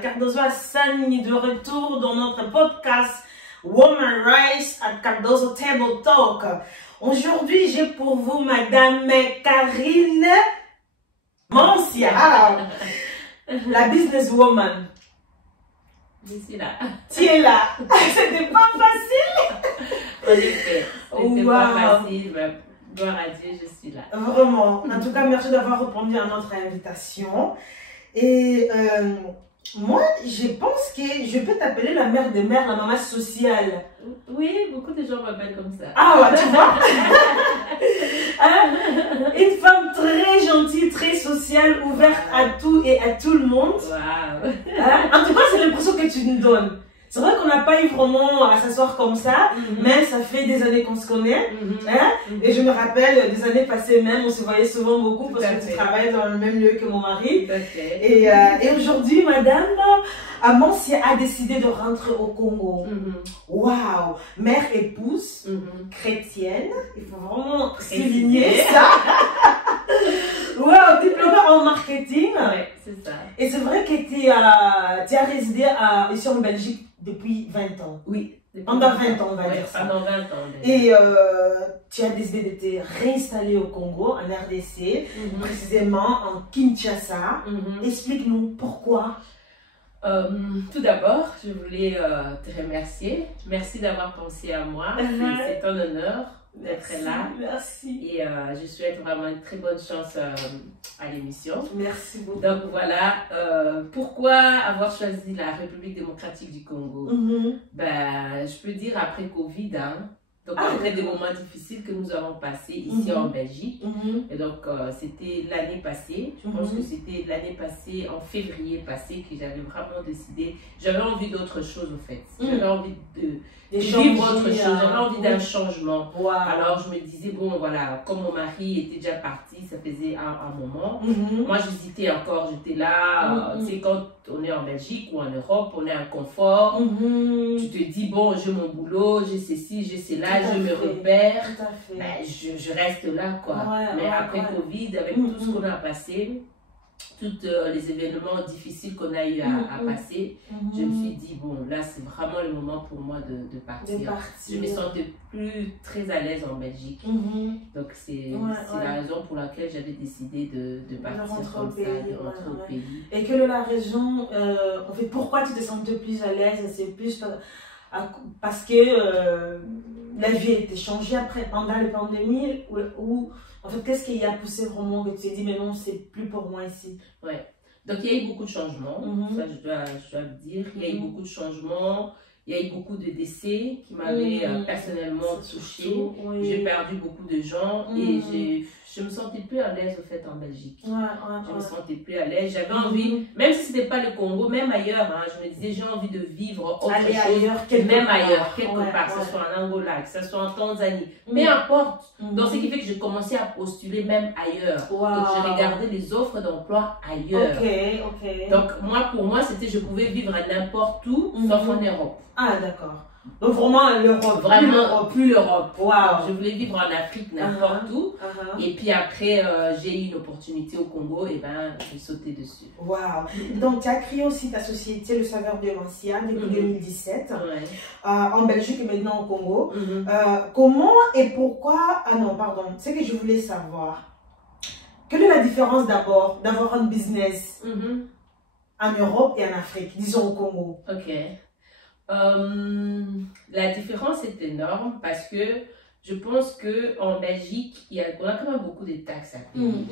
Cardozo Hassani de retour dans notre podcast Woman Rights at Cardozo Table Talk. Aujourd'hui, j'ai pour vous Madame Karine Mancia, la businesswoman. Je suis là. Tu es là. C'était pas facile. En effet, c'était pas facile, mais gloire à Dieu, je suis là. Vraiment. En tout cas, merci d'avoir répondu à notre invitation. Et moi, je pense que je peux t'appeler la mère des mères, la maman sociale. Oui, beaucoup de gens m'appellent comme ça. Ah ouais, tu vois. Une femme très gentille, très sociale, ouverte à tout et à tout le monde. Wow. En tout cas, c'est l'impression que tu nous donnes. C'est vrai qu'on n'a pas eu vraiment à s'asseoir comme ça, mais ça fait des années qu'on se connaît. Et je me rappelle des années passées même, on se voyait souvent beaucoup parce que tu travailles dans le même lieu que mon mari. Et aujourd'hui, Madame Mancia a décidé de rentrer au Congo. Waouh! Mère épouse, chrétienne, il faut vraiment souligner ça. Waouh, diplômée en marketing. Ouais, c'est ça. Et c'est vrai que tu as résidé ici en Belgique depuis 20 ans. Oui. Pendant 20 ans, on va dire ça. Pendant 20 ans. Et tu as décidé de te réinstaller au Congo, en RDC, précisément en Kinshasa. Explique-nous pourquoi. Tout d'abord, je voulais te remercier. Merci d'avoir pensé à moi. C'est un honneur d'être là. Merci. Et je souhaite vraiment une très bonne chance à l'émission. Merci beaucoup. Donc voilà, pourquoi avoir choisi la République démocratique du Congo? Ben, je peux dire après Covid, hein. Donc après des moments difficiles que nous avons passés ici en Belgique. Et donc c'était l'année passée, je pense que c'était l'année passée, en février passé, que j'avais vraiment décidé, j'avais envie d'autre chose en fait. J'avais envie de vivre autre chose, j'avais envie d'un changement. Alors je me disais, bon voilà, comme mon mari était déjà parti, ça faisait un moment. Moi j'hésitais encore, j'étais là, tu sais quand on est en Belgique ou en Europe, on est en confort. Tu te dis, bon j'ai mon boulot, j'ai ceci, j'ai cela, je me repère. Ben, je reste là quoi. Mais après Covid, avec tout ce qu'on a passé, tous les événements difficiles qu'on a eu à passer, je me suis dit, bon, là, c'est vraiment le moment pour moi de partir. Je me sentais plus très à l'aise en Belgique. Donc, c'est la raison pour laquelle j'avais décidé de partir comme ça, de rentrer au pays. Et quelle est la raison, en fait, pourquoi tu te sentais plus à l'aise? C'est plus parce que la vie a été changée après, pendant la pandémie, ou en fait, qu'est-ce qui a poussé vraiment que tu t'es dit, mais non, c'est plus pour moi ici? Ouais. Donc, il y a eu beaucoup de changements, ça je dois le dire. Il y a eu beaucoup de changements, il y a eu beaucoup de décès qui m'avaient personnellement touchée. J'ai perdu beaucoup de gens et je me sentais plus à l'aise au fait en Belgique. Je me sentais plus à l'aise. J'avais envie, même si ce n'était pas le Congo, même ailleurs, hein, je me disais j'ai envie de vivre autre chose, ailleurs, quelque part, que ce soit en Angola, que ce soit en Tanzanie, peu importe. Donc ce qui fait que j'ai commencé à postuler même ailleurs. Donc j'ai regardé les offres d'emploi ailleurs. Donc moi, pour moi, c'était je pouvais vivre à n'importe où, sauf en Europe. Ah d'accord. Donc vraiment l'Europe. Vraiment plus l'Europe. Je voulais vivre en Afrique, n'importe où. Et puis après, j'ai eu une opportunité au Congo et ben j'ai sauté dessus. Donc tu as créé aussi ta société Le Saveur de Mancia depuis 2017. En Belgique et maintenant au Congo. Comment et pourquoi... Ah non, pardon. C'est que je voulais savoir. Quelle est la différence d'abord d'avoir un business en Europe et en Afrique, disons au Congo? La différence est énorme parce que je pense qu'en Belgique, on a quand même beaucoup de taxes à payer.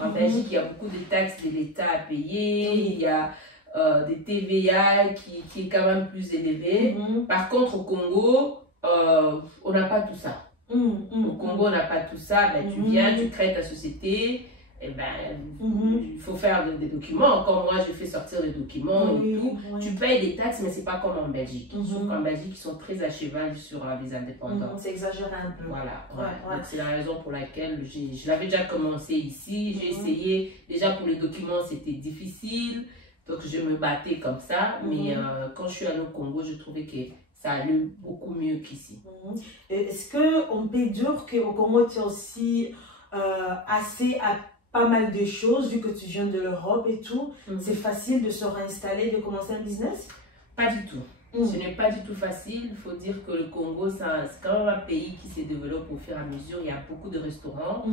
En Belgique, il y a beaucoup de taxes de l'État à payer, il y a des TVA qui est quand même plus élevé. Par contre, au Congo, on n'a pas tout ça. Au Congo, on n'a pas tout ça. Ben, tu viens, tu crées ta société. Et ben, il faut faire des documents. Comme moi, je fais sortir les documents et tout. Tu payes des taxes, mais c'est pas comme en Belgique. Sauf qu'en Belgique, ils sont très à cheval sur les indépendants. C'est exagéré un peu. Donc, c'est la raison pour laquelle je l'avais déjà commencé ici. J'ai essayé. Déjà, pour les documents, c'était difficile. Donc, je me battais comme ça. Mais quand je suis allée au Congo, je trouvais que ça allait beaucoup mieux qu'ici. Est-ce qu'on peut dire qu'au Congo, tu es aussi assez pas mal de choses, vu que tu viens de l'Europe et tout. C'est facile de se réinstaller, de commencer un business? Pas du tout. Ce n'est pas du tout facile. Il faut dire que le Congo, c'est quand même un pays qui se développe au fur et à mesure. Il y a beaucoup de restaurants,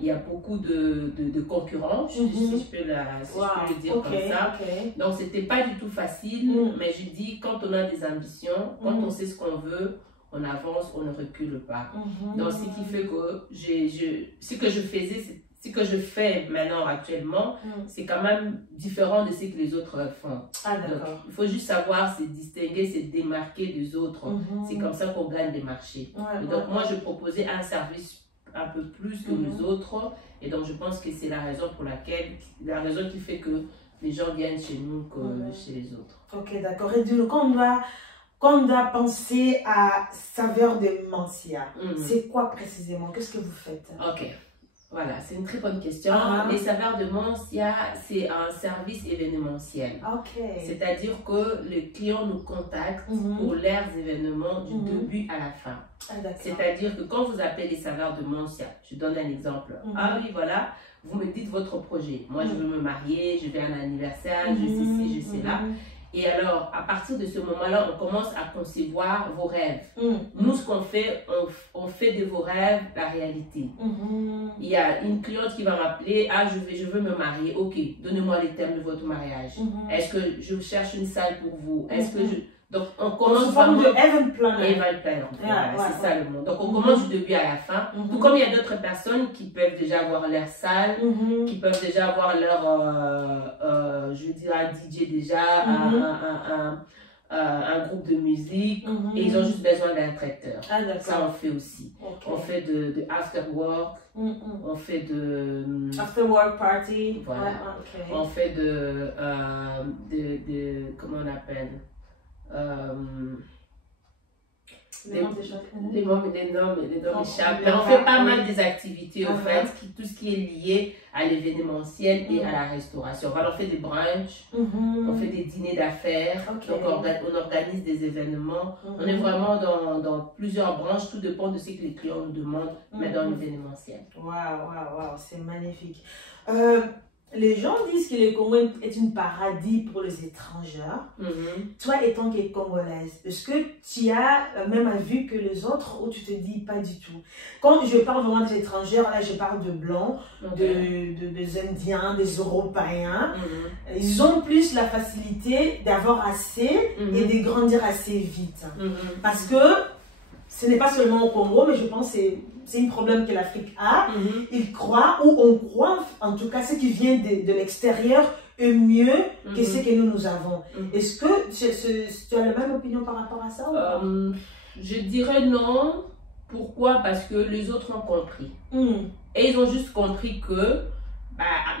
il y a beaucoup de concurrents, si je peux le dire comme ça. Donc, ce n'était pas du tout facile, mais je dis, quand on a des ambitions, quand on sait ce qu'on veut, on avance, on ne recule pas. Donc, ce qui fait que ce que je faisais, ce que je fais maintenant actuellement, c'est quand même différent de ce que les autres font. Donc, il faut juste savoir se distinguer, se démarquer des autres. C'est comme ça qu'on gagne des marchés. Et donc, moi, je proposais un service un peu plus que les autres. Et donc, je pense que c'est la raison qui fait que les gens viennent chez nous que chez les autres. Ok, d'accord. Et du coup, quand on doit penser à saveur de Mancia, c'est quoi précisément? Qu'est-ce que vous faites? Ok. Voilà, c'est une très bonne question. Les saveurs de Mancia, c'est un service événementiel. C'est-à-dire que les clients nous contactent pour leurs événements du début à la fin. C'est-à-dire que quand vous appelez les saveurs de Mancia, je donne un exemple. Ah oui, voilà, vous me dites votre projet. Moi, je veux me marier, je vais à un anniversaire, je sais ci, je sais là. Et alors, à partir de ce moment-là, on commence à concevoir vos rêves. Nous, ce qu'on fait, on fait de vos rêves la réalité. Il y a une cliente qui va m'appeler, ah, je veux me marier. Ok, donnez-moi les thèmes de votre mariage. Est-ce que je cherche une salle pour vous? Est-ce que je... Donc, on commence vraiment de event planner. C'est ça le mot. Donc, on commence du début à la fin. Tout comme il y a d'autres personnes qui peuvent déjà avoir leur salle, qui peuvent déjà avoir leur, je veux dire, un DJ déjà, un groupe de musique, et ils ont juste besoin d'un traiteur. Ça, on fait aussi. On fait de after work, on fait de... After work party. Voilà. On fait de comment on appelle? Les noms échappent. Mais on fait pas mal des activités, au fait, tout ce qui est lié à l'événementiel et à la restauration. Voilà, on fait des brunchs, on fait des dîners d'affaires, donc on organise des événements. On est vraiment dans plusieurs branches, tout dépend de ce que les clients nous demandent, mais dans l'événementiel. Waouh, c'est magnifique. Les gens disent que le Congo est un paradis pour les étrangers. Toi, étant que Congolaise, est-ce que tu as même vu que les autres, ou tu te dis pas du tout? Quand je parle vraiment des étrangers, là je parle de blancs, des Indiens, des Européens. Ils ont plus la facilité d'avoir assez et de grandir assez vite. Parce que ce n'est pas seulement au Congo, mais je pense que c'est un problème que l'Afrique a. Ils croient, ou on croit, en tout cas, ce qui vient de l'extérieur est mieux que ce que nous avons. Est-ce que tu as la même opinion par rapport à ça ou pas? Je dirais non. Pourquoi? Parce que les autres ont compris. Et ils ont juste compris que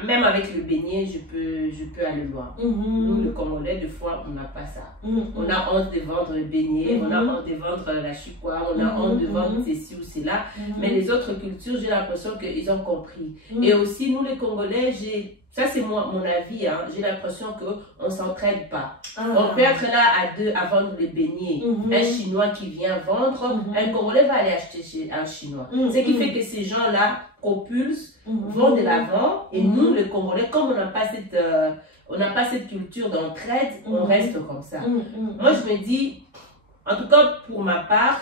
même avec le beignet, je peux aller loin. Nous, le Congolais, des fois, on n'a pas ça. On a honte de vendre le beignet, on a honte de vendre la chukwa, on a honte de vendre ceci ou cela. Mais les autres cultures, j'ai l'impression qu'ils ont compris. Et aussi, nous, les Congolais, ça c'est mon avis, hein, j'ai l'impression qu'on ne s'entraide pas. On peut être là à deux à vendre les beignets. Un Chinois qui vient vendre, un Congolais va aller acheter chez un Chinois. Ce qui fait que ces gens-là propulsent, vont de l'avant, et nous, les Congolais, comme on n'a pas cette culture d'entraide, on reste comme ça. Moi, je me dis, en tout cas pour ma part,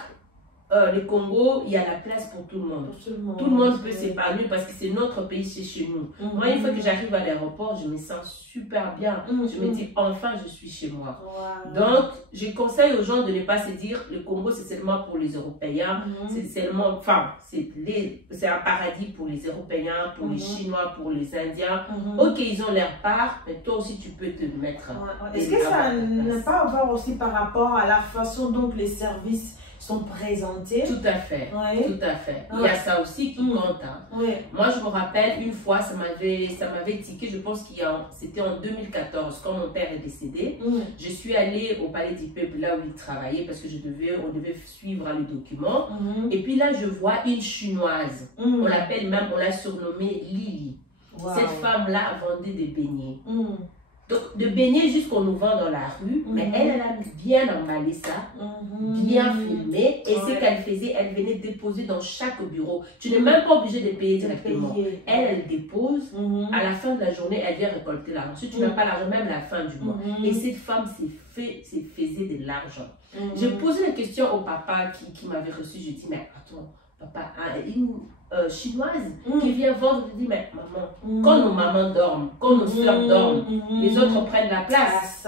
le Congo, il y a la place pour tout le monde. Tout le monde peut s'épanouir parce que c'est notre pays, c'est chez nous. Moi, une fois que j'arrive à l'aéroport, je me sens super bien. Je me dis, enfin, je suis chez moi. Donc, je conseille aux gens de ne pas se dire, le Congo, c'est seulement pour les Européens. C'est seulement, enfin, c'est un paradis pour les Européens, pour les Chinois, pour les Indiens. Ok, ils ont leur part, mais toi aussi, tu peux te mettre. Est-ce que ça n'a pas à voir aussi par rapport à la façon dont les services sont présentés? Tout à fait, tout à fait. Il y a ça aussi qui compte. Hein. Moi, je me rappelle, une fois, ça m'avait tiqué, je pense que c'était en 2014, quand mon père est décédé. Je suis allée au Palais du Peuple, là où il travaillait, parce que on devait suivre les documents. Et puis là, je vois une Chinoise. On l'a surnommée Lily. Cette femme-là vendait des beignets. Donc, de baigner jusqu'on nous vend dans la rue, mais elle a bien emballé ça, bien filmé. Et ce qu'elle faisait, elle venait déposer dans chaque bureau. Tu n'es même pas obligé de payer directement. Elle dépose. À la fin de la journée, elle vient récolter l'argent. Si tu n'as pas l'argent, même à la fin du mois. Et cette femme faisait de l'argent. J'ai posé la question au papa qui m'avait reçu. Je dis, mais attends, papa, une chinoise qui vient vendre, je dis, mais maman, quand nos mamans dorment, quand nos soeurs dorment, les autres prennent la place.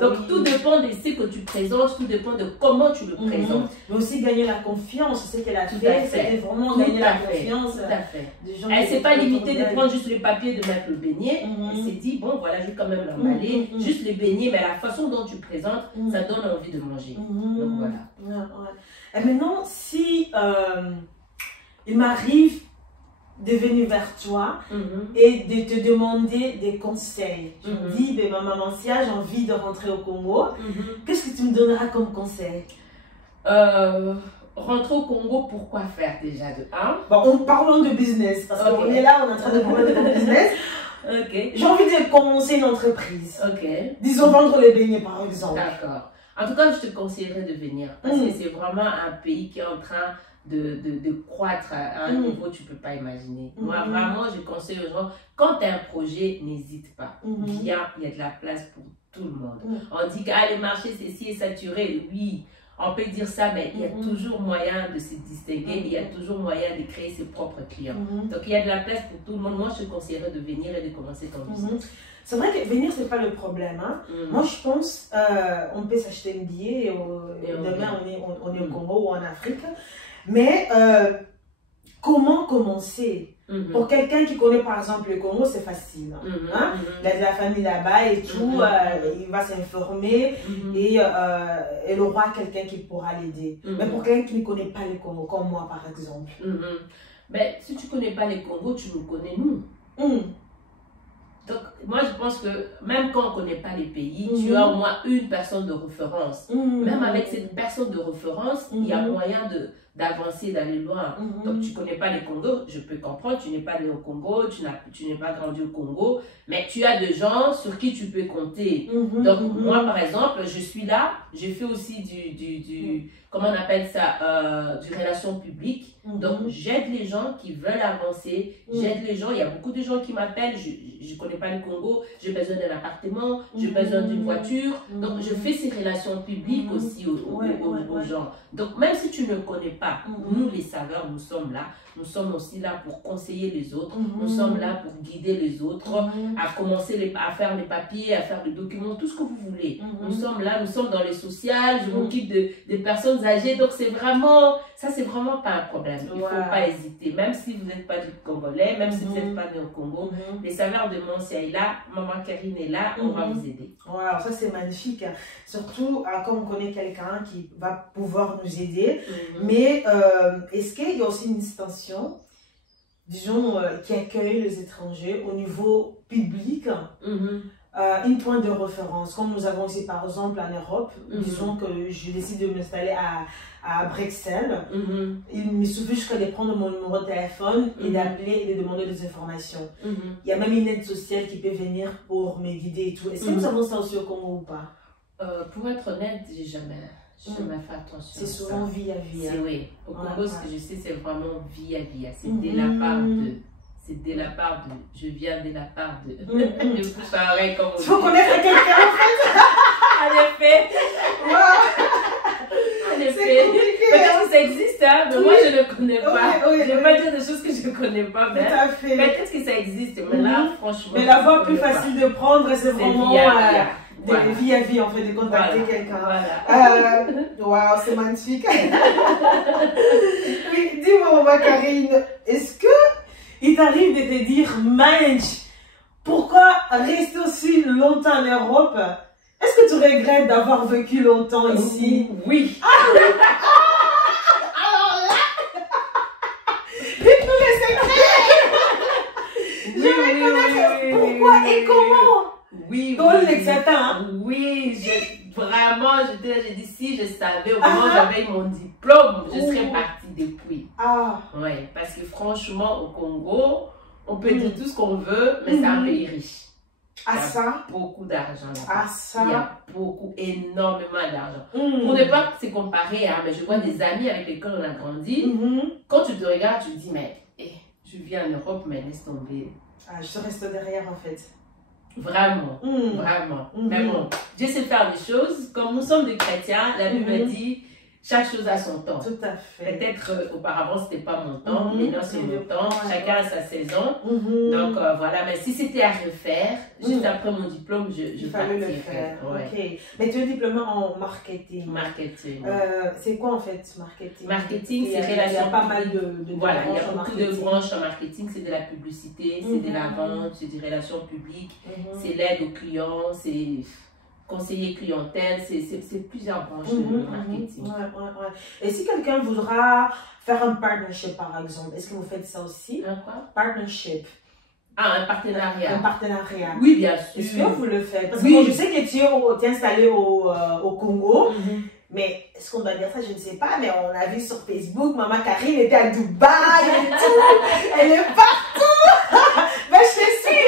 Donc tout dépend de ce que tu présentes, tout dépend de comment tu le présentes. Mais aussi gagner la confiance, c'est qu'elle a fait, c'était vraiment gagner la confiance. Tout à fait. Elle ne s'est pas limitée de prendre juste le papier, de mettre le beignet. Elle s'est dit, bon voilà, je vais quand même l'emballer, juste le beignet, mais la façon dont tu présentes, ça donne envie de manger. Donc voilà. Et maintenant, si il m'arrive de venir vers toi et de te demander des conseils. Je me dis, ben, ma maman, si j'ai envie de rentrer au Congo, qu'est-ce que tu me donneras comme conseil? Rentrer au Congo, pourquoi faire déjà de un? Bon, parlons de business, parce qu'on est là, on est en train de parler de business. J'ai envie de commencer une entreprise. Disons vendre les beignets, par exemple. D'accord. En tout cas, je te conseillerais de venir, parce que c'est vraiment un pays qui est en train de croître à un niveau que tu ne peux pas imaginer. Moi, vraiment, je conseille aux gens, quand tu as un projet, n'hésite pas. Viens, il y a de la place pour tout le monde. On dit que le marché, c'est si saturé. Oui, on peut dire ça, mais il y a toujours moyen de se distinguer, il y a toujours moyen de créer ses propres clients. Donc, il y a de la place pour tout le monde. Moi, je te conseillerais de venir et de commencer ton business. C'est vrai que venir, c'est pas le problème. Hein. Moi, je pense on peut s'acheter un billet et demain, on est au Congo ou en Afrique. Mais comment commencer? Pour quelqu'un qui connaît par exemple le Congo, c'est facile. Hein? Il a de la famille là-bas et tout, il va s'informer et il aura quelqu'un qui pourra l'aider. Mais pour quelqu'un qui ne connaît pas le Congo, comme moi par exemple. Mais si tu ne connais pas le Congo, tu nous connais nous. Donc, moi, je pense que même quand on ne connaît pas les pays, tu as au moins une personne de référence. Même avec cette personne de référence, il y a moyen d'avancer, d'aller loin. Donc, tu ne connais pas le Congo, je peux comprendre, tu n'es pas né au Congo, tu n'es pas grandi au Congo, mais tu as des gens sur qui tu peux compter. Donc, moi, par exemple, je suis là, je fais aussi comment on appelle ça, du relation publique. Donc, j'aide les gens qui veulent avancer, j'aide les gens, il y a beaucoup de gens qui m'appellent, je ne connais pas le Congo, j'ai besoin d'un appartement, j'ai besoin d'une voiture. Donc, je fais ces relations publiques aussi aux gens. Donc, même si tu ne connais pas, nous les saveurs, nous sommes là. Nous sommes aussi là pour conseiller les autres. Nous sommes là pour guider les autres, à commencer à faire les papiers, à faire les documents, tout ce que vous voulez. Nous sommes là, nous sommes dans les sociales, je m'occupe des personnes âgées. Donc, c'est vraiment pas un problème. Il ne faut pas hésiter. Même si vous n'êtes pas du Congolais, même si vous n'êtes pas né au Congo, les saveurs de Mancia est là, Maman Karine est là, on va vous aider. Alors ça, c'est magnifique. Surtout, comme on connaît quelqu'un qui va pouvoir nous aider. Mais est-ce qu'il y a aussi une extension, disons, qui accueille les étrangers au niveau public, une point de référence, comme nous avons ici par exemple en Europe, disons que je décide de m'installer à Bruxelles, il me suffit juste de prendre mon numéro de téléphone et d'appeler et de demander des informations. Il y a même une aide sociale qui peut venir pour me guider et tout. Est-ce que nous avons ça aussi au Congo ou pas? Pour être honnête, j'ai jamais fait attention. C'est souvent via via. Oui, au Congo, ce que je sais, c'est vraiment via via. C'est de la part de. C'est de la part de. Je viens de la part de. De pareil comme. Il faut connaître quelqu'un en fait. En effet. En effet. Peut-être que ça existe, hein, mais moi je ne connais pas. Je ne vais pas dire des choses que je ne connais pas. Peut-être que ça existe, mais là, franchement. Mais la voie plus facile de prendre, c'est vraiment. Via vie, en fait, de contacter quelqu'un. Waouh, c'est magnifique. Oui, dis-moi, maman Karine, est-ce que il t'arrive de te dire, Mange, pourquoi rester aussi longtemps en Europe? Est-ce que tu regrettes d'avoir vécu longtemps ici? Oui. Alors là, tous les secrets. Je veux connaître pourquoi et comment. Oui, oui, vraiment, j'ai dit si je savais, au moment où j'avais mon diplôme, je serais partie depuis. Oui, parce que franchement, au Congo, on peut dire tout ce qu'on veut, mais c'est un pays riche. Ah ça? Beaucoup d'argent là-bas. Ah ça? Il y a beaucoup, énormément d'argent. Pour ne pas se comparer, hein, mais je vois des amis avec lesquels on a grandi. Quand tu te regardes, tu te dis, mais je vis en Europe, mais laisse tomber. Ah, je reste derrière en fait. Vraiment, vraiment. Mais bon, Dieu sait faire des choses. Comme nous sommes des chrétiens, la Bible me dit, chaque chose a son temps. Tout à fait. Peut-être auparavant, ce n'était pas mon temps, mais là, c'est mon temps. Chacun a sa saison. Donc, voilà. Mais si c'était à refaire, juste après mon diplôme, je fallait le faire. Ouais. Ok. Mais tu es diplômé en marketing. Marketing. C'est quoi en fait, marketing? Marketing, c'est relation. Il y a pas mal de voilà, il y a branches en beaucoup marketing. de branches en marketing. C'est de la publicité, c'est de la vente, c'est des relations publiques, c'est l'aide aux clients, c'est conseiller clientèle, c'est plusieurs branches de marketing. Et si quelqu'un voudra faire un partnership par exemple, est-ce que vous faites ça aussi? Un quoi? Partnership. Ah, un partenariat. Un partenariat. Oui, bien sûr. Est-ce que vous le faites? Parce que bon, je sais que tu es installé au Congo, mais est-ce qu'on doit dire ça? Je ne sais pas, mais on a vu sur Facebook, Maman Karine était à Dubaï et tout. Elle est partout. Mais je te suis.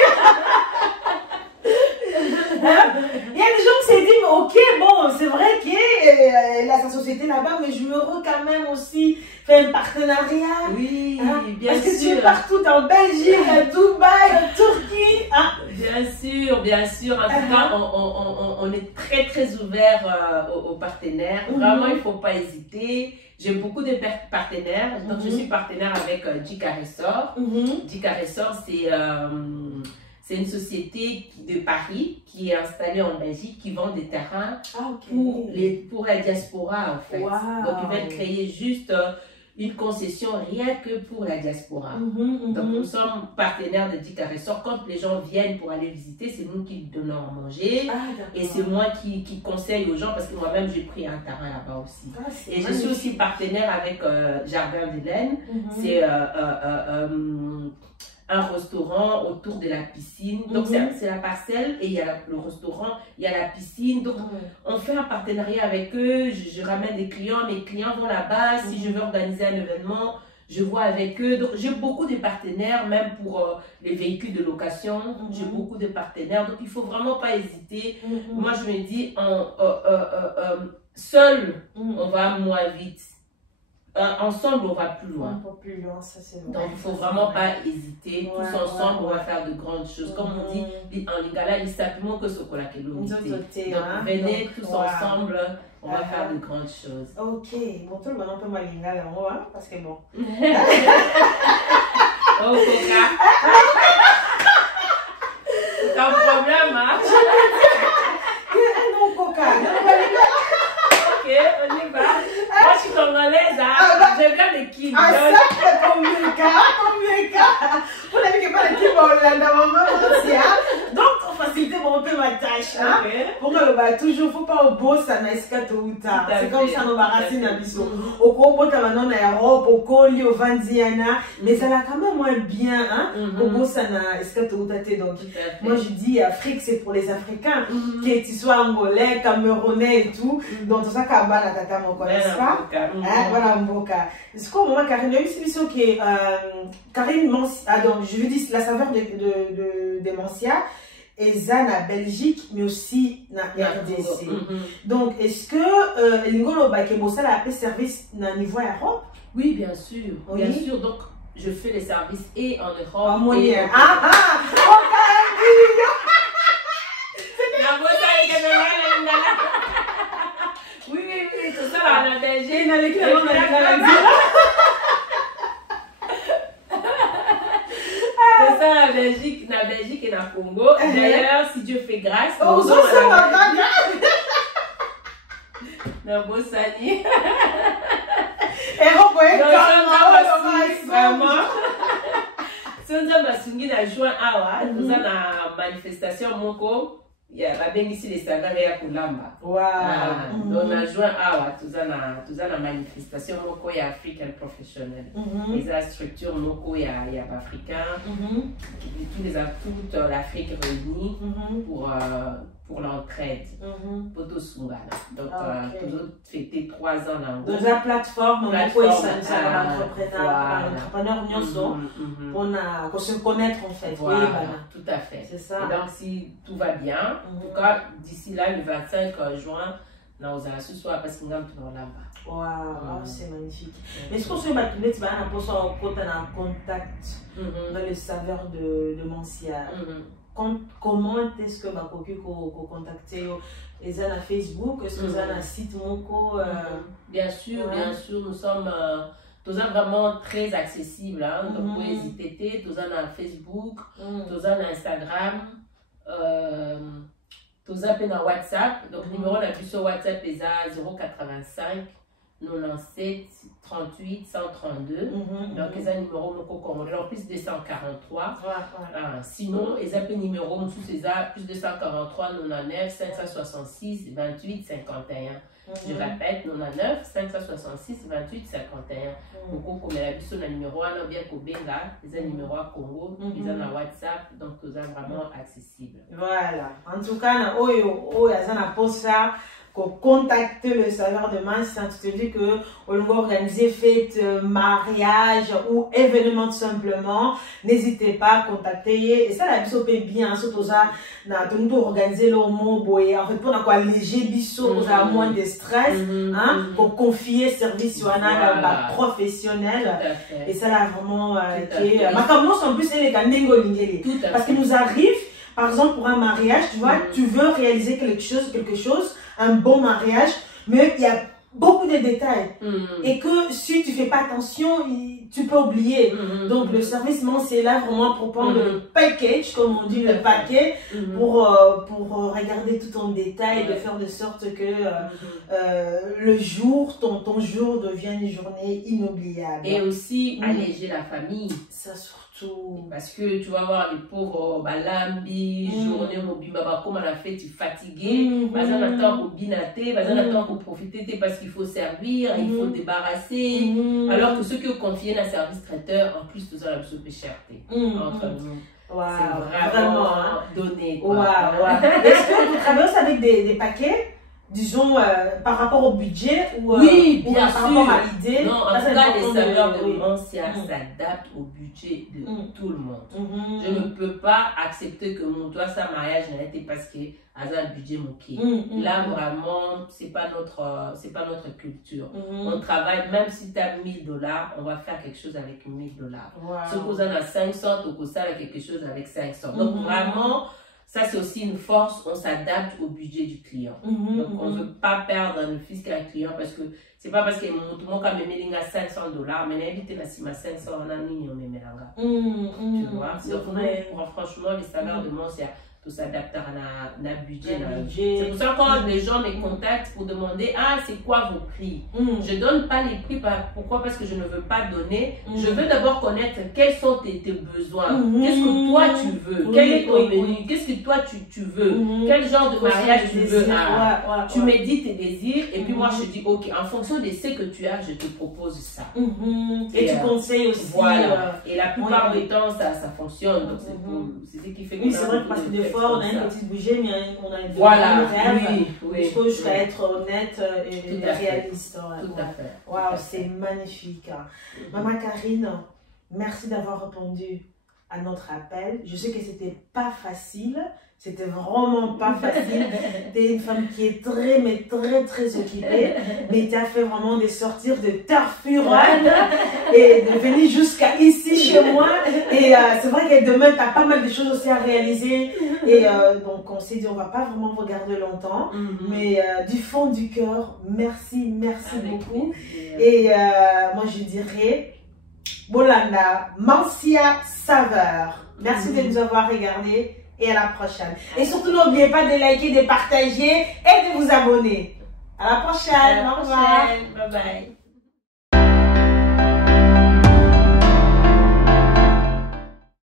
Il y a des gens qui s'est dit, mais ok, bon, c'est vrai qu'elle a sa société là-bas, mais je me veux quand même aussi faire un partenariat. Oui, bien sûr. Parce que tu es partout, en Belgique, à Dubaï, en Turquie. Bien sûr, bien sûr. En tout cas, on est très, très ouvert aux partenaires. Vraiment, il ne faut pas hésiter. J'ai beaucoup de partenaires. Donc, je suis partenaire avec Jika Ressort. Jika Ressort, c'est une société de Paris qui est installée en Belgique, qui vend des terrains pour la diaspora, en fait. Donc, ils veulent créer juste une concession rien que pour la diaspora. Donc, nous sommes partenaires de Jika Ressort. Quand les gens viennent pour aller visiter, c'est nous qui donnons à manger. Et c'est moi qui conseille aux gens, parce que moi-même, j'ai pris un terrain là-bas aussi. Et je suis aussi partenaire avec Jardin d'Hélène. C'est un restaurant autour de la piscine. Donc, c'est la parcelle et il y a le restaurant, il y a la piscine. Donc, on fait un partenariat avec eux. Je ramène des clients. Mes clients vont là-bas. Si je veux organiser un événement, je vois avec eux. Donc, j'ai beaucoup de partenaires, même pour les véhicules de location. J'ai beaucoup de partenaires. Donc, il ne faut vraiment pas hésiter. Moi, je me dis, seul, on va moins vite. Ensemble, on va plus loin. Un peu plus loin, ça c'est vrai. Donc, il ne faut vraiment pas hésiter. Tous ensemble, on va faire de grandes choses. Comme on dit en lingala, il s'appelle que ce qu'on a Donc, venez tous ensemble, on va faire de grandes choses. Ok. Bon, tout le monde peut mal lingala, parce que bon. Oh, Coca. C'est un problème, hein? Non, Coca. Ok, on y va. Moi, je suis congolaise, hein? Je viens de Kin. Ah, ça, c'est combien cas? Vous n'avez que pas le type Hollande, maman, donc, pour faciliter mon peu ma tâche, hein? Pour moi, bah, toujours, faut pas au boss, ça n'a escato ou ta. C'est comme ça, nos racines à biso. Au Congo, t'as maintenant en Europe, au Coli, au Vandiana, mais ça l'a quand même moins bien, hein? Au boss, ça n'a escato ou ta. Donc, moi, je dis, Afrique, c'est pour les Africains, que tu sois angolais, camerounais et tout. Donc, tout ça, Kabana, tata, mon n'est-ce pas? Voilà, Mboka. C'est quoi, maman Karine? Il y a une émission qui est Karine Mancia, donc je veux dire la saveur de Mancia, et Zan à Belgique, mais aussi na RDC. Donc, est-ce que l'Ingolo Bakebosa a fait service à niveau Europe? Oui, bien sûr. Bien sûr. Donc, je fais les services et en Europe. En moyen. Oui, tout ça là, la Belgique. Il n'a c'est ça, la Belgique et la Congo. D'ailleurs, si Dieu fait grâce, nous sommes dans Bossani. Et on peut vraiment. Si on a masungi na juin awa, nous avons une manifestation moko. Il y a ici les salariés à Kulamba. Donc, en juin, tu as une manifestation moko ya African Professionnel. Les structures moko ya africain. Toute l'Afrique réunie pour pour l'entraide. Poto Sungana. Donc, nous avons fêté 3 ans là. Dans la plateforme, entrepreneur pour se connaître en fait. Voilà, tout à fait. C'est ça. Et donc, si tout va bien, en tout cas, d'ici là, le 25 juin, nous allons ce soir parce qu'on a un peu dans là-bas. Waouh, c'est magnifique. Mais est-ce qu'on se bat tu vas en contact dans les saveurs de Mansia? Comment est-ce que Bakoku ko contacter les gens à Facebook? Est-ce que vous avez un site Moko? Bien sûr, nous sommes tous vraiment très accessibles. Donc, vous hésitez, tous à Facebook, tous à Instagram. Tous à WhatsApp, donc numéro la plus sur WhatsApp est à 085 97 38 132. Donc ils ont numéro en plus 243. Sinon ils ont numéro plus 243 99 566 28 51. Je répète 99 566 28 51. Donc comme la plus sur le numéro on a bien Kobenga, ils ont numéro à Congo, ils ont un WhatsApp, donc ils sont vraiment accessible. Voilà. En tout cas, on a posté ça. Contacter le saveur de Mansia, tu te dis que on va organiser fête, mariage ou événement tout simplement, n'hésitez pas à contacter. Et ça la biso peut bien, surtout ça, na tout organiser le mot boy, en fait pour quoi léger biso, vous avez moins de stress, pour confier service sur un professionnel. Et ça là vraiment ma commence en plus elle est kandengo lingeli, parce qu'il nous arrive par exemple pour un mariage, tu vois, tu veux réaliser quelque chose, un bon mariage, mais il y a beaucoup de détails et que si tu fais pas attention, tu peux oublier. Donc le service c'est là vraiment pour prendre le package, comme on dit, le paquet, pour regarder tout en détail, de faire de sorte que le jour, ton jour devienne une journée inoubliable. Et aussi alléger la famille. Ça surtout. Parce que tu vas voir les pauvres balambi, journée mobimba, comme à la fête, tu es fatigué, on attend pour binater, on attend pour profiter parce qu'il faut servir, il faut débarrasser. Alors que ceux qui ont confié un service traiteur, en plus, tout ça, la cherté entre nous. C'est vraiment donné. Est-ce que vous travaillez aussi avec des paquets? Disons, par rapport au budget ou oui, bien par sûr. rapport à l'idée. Non, en tout cas, les saveurs de Mansia s'adaptent au budget de tout le monde. Je ne peux pas accepter que mon toi, sa mariage n'a été parce que un budget moqué. Là, vraiment, c'est pas notre culture. On travaille, même si tu as $1000, on va faire quelque chose avec $1000. Si vous en avez 500, on va faire quelque chose avec 500. Donc, vraiment, ça, c'est aussi une force, on s'adapte au budget du client. Donc, on ne veut pas perdre le fisc à un client parce que c'est pas parce que mon cas me met à $500, mais l'invité n'a pas 500, on a mis, on me met là. Tu vois, donc, franchement, les saveurs de Mansia, tout s'adapter à un budget. C'est pour ça que quand les gens me contactent pour demander c'est quoi vos prix, je donne pas les prix. Pourquoi? Parce que je ne veux pas donner. Je veux d'abord connaître quels sont tes besoins. Qu'est-ce que toi tu veux? Quel est ton menu? Qu'est-ce que toi tu veux? Quel genre de mariage tu veux? Tu me dis tes désirs et puis moi je dis ok, en fonction de ce que tu as, je te propose ça. Et tu conseilles aussi. Voilà. Et la plupart du temps ça fonctionne. Donc c'est ce qui fait que c'est vrai parce que des fois on a un petit budget mais on a une rêve. Il faut jusqu'à être honnête et réaliste. Tout à fait. Waouh, c'est magnifique. Maman Karine, merci d'avoir répondu à notre appel. Je sais que c'était pas facile. C'était vraiment pas facile. Tu es une femme qui est très, mais très occupée. Mais tu as fait vraiment des sorties de terre furade et de venir jusqu'à ici chez moi. Et c'est vrai que demain, tu as pas mal de choses aussi à réaliser. Et donc, on s'est dit, on va pas vraiment regarder longtemps. Mais du fond du cœur, merci beaucoup. Et moi, je dirais, Bolanda, Mansia Saveur. Merci de nous avoir regardés. Et à la prochaine. Et surtout, n'oubliez pas de liker, de partager et de vous abonner. À la prochaine. Au revoir. Bye bye.